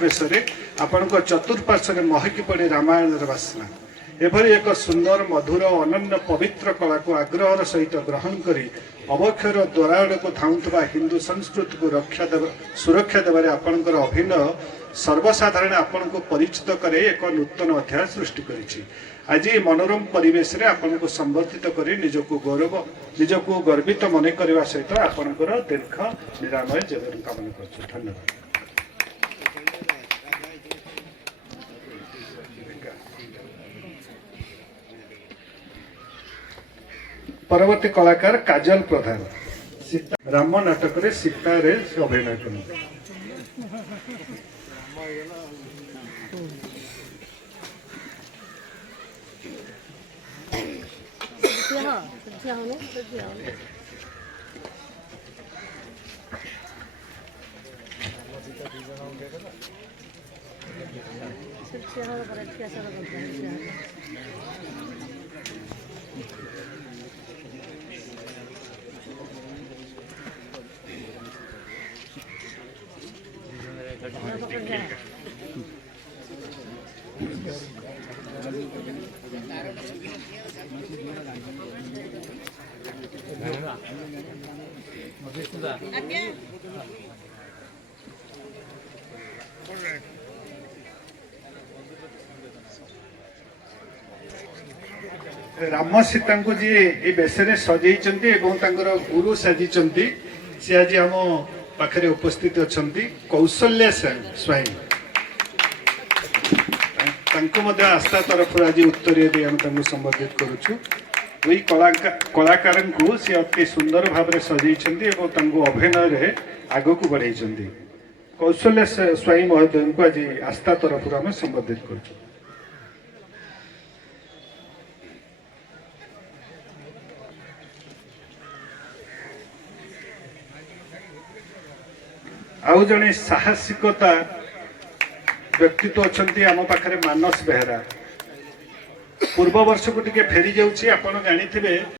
बेश आपण चतुर्पार्श्व महकी पड़े रामायण बासना एभली एक सुंदर मधुर अनन्य पवित्र कला को आग्रहर सहित ग्रहण करी अवक्षर द्वारा को धाउंथबा हिंदू संस्कृति को सुरक्षा देवारे आपणकर अभिनय सर्वसाधारण आपण को परिचित करे एक नूतन अध्याय सृष्टि करिछि। आज मनोरम परिवेश रे आपण को संवर्धित करी निजको गर्वित मन करबा सहित आपणकर दीर्घ निरामय जीवन कामना करछु। धन्यवाद। परवर्ती कलाकार काजल प्रधान राम नाटक रे सीता रे अभिनय करते। राम सीता को जी ये बेसरे सजई गुरु साजी सी आज आम पाखे उपस्थित अच्छा कौशल्या स्वयं आस्था तरफ आज उत्तरीय दे संबोधित करुचु। दुई कलाकार को सी अति सुंदर भाव में सजई अभिनय आग को बढ़ाई कौशल्या स्वयं महोदय को आज आस्था तरफ आम संबोधित करुचु। आउ जड़े साहसिकता व्यक्तित्व अच्छा आम पाखे मानस बेहरा पूर्व वर्ष को टिके फेरी जाऊँगी। आप जानी